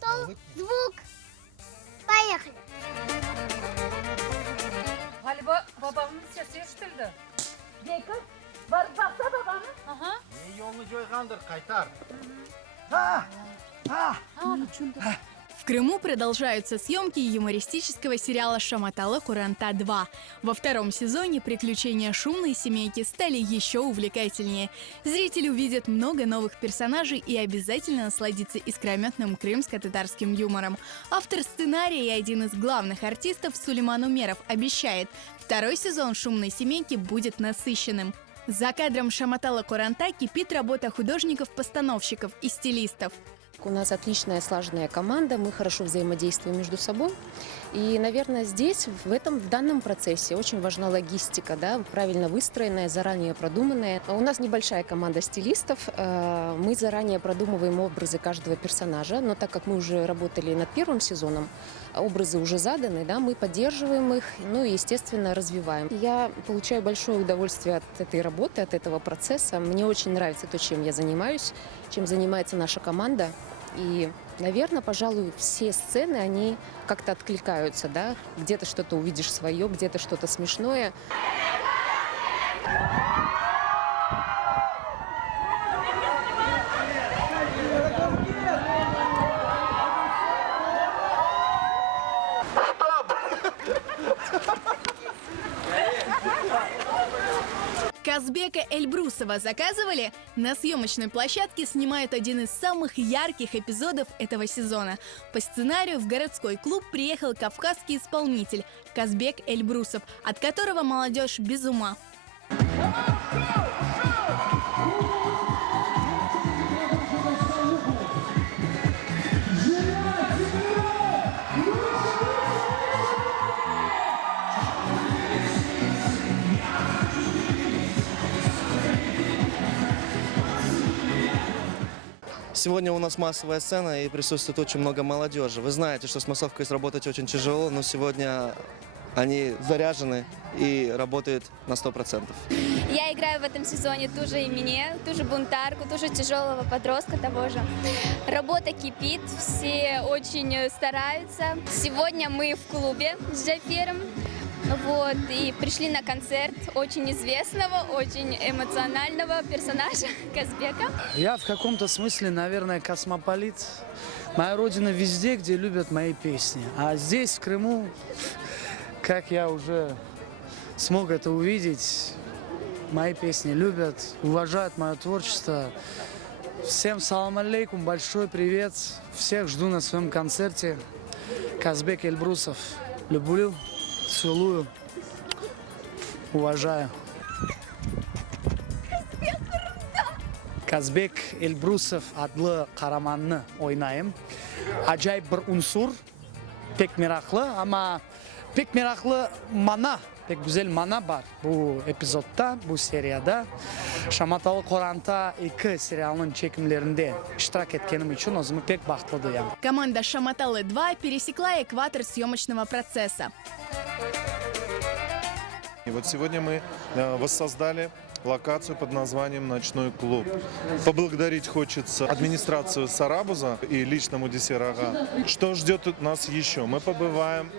готов. Звук. Поехали. Galiba babamın sesi eshitildi. Jacob, barıp baksa babamı. Aha. Yolunu joygandır, kaytar. В Крыму продолжаются съемки юмористического сериала «Шаматала Куранта 2». Во втором сезоне приключения шумной семейки стали еще увлекательнее. Зрители увидят много новых персонажей и обязательно насладиться искрометным крымско-татарским юмором. Автор сценария и один из главных артистов Сулейман Умеров обещает, второй сезон «Шумной семейки» будет насыщенным. За кадром «Шаматала Куранта» кипит работа художников-постановщиков и стилистов. У нас отличная слаженная команда, мы хорошо взаимодействуем между собой. И, наверное, здесь, в данном процессе очень важна логистика, да, правильно выстроенная, заранее продуманная. У нас небольшая команда стилистов, мы заранее продумываем образы каждого персонажа, но так как мы уже работали над первым сезоном, образы уже заданы, да, мы поддерживаем их, ну и, естественно, развиваем. Я получаю большое удовольствие от этой работы, от этого процесса. Мне очень нравится то, чем я занимаюсь, чем занимается наша команда. И, наверное, пожалуй, все сцены, они как-то откликаются, да? Где-то что-то увидишь свое, где-то что-то смешное. Казбека Эльбрусова заказывали? На съемочной площадке снимают один из самых ярких эпизодов этого сезона. По сценарию в городской клуб приехал кавказский исполнитель Казбек Эльбрусов, от которого молодежь без ума. Сегодня у нас массовая сцена и присутствует очень много молодежи. Вы знаете, что с массовкой работать очень тяжело, но сегодня они заряжены и работают на 100%. Я играю в этом сезоне ту же Эмине, ту же бунтарку, ту же тяжелого подростка того же. Работа кипит, все очень стараются. Сегодня мы в клубе с Джафером. Вот, и пришли на концерт очень известного, очень эмоционального персонажа Казбека. Я в каком-то смысле, наверное, космополит. Моя родина везде, где любят мои песни. А здесь, в Крыму, как я уже смог это увидеть, мои песни любят, уважают мое творчество. Всем салам алейкум, большой привет. Всех жду на своем концерте. Казбек Эльбрусов. Люблю. Целую, уважаю. Казбек Эльбрусов адлы қараманны ойнайым. Ажайып бір унсур, пек мерақлы, ама пек мерақлы мана, пек güzel мана бар бұл эпизодта, бұл серияда. Шаматалы Куранта 2 сериалының чекімлерінде иштирак еткенім үшін өзімі пек бақытлыдым. Команда «Шаматалы 2» пересекла экватор съемочного процесса. И вот сегодня мы воссоздали локацию под названием «Ночной клуб». Поблагодарить хочется администрацию Сарабуза и лично Мудисе Ага. Что ждет нас еще? Мы побываем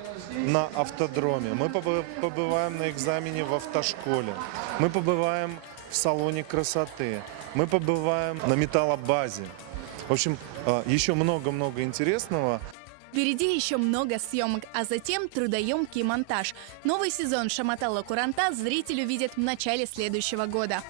на автодроме, мы побываем на экзамене в автошколе, мы побываем в салоне красоты, мы побываем на металлобазе. В общем, еще много-много интересного. Впереди еще много съемок, а затем трудоемкий монтаж. Новый сезон «Шаматала Куранта» зритель увидит в начале следующего года.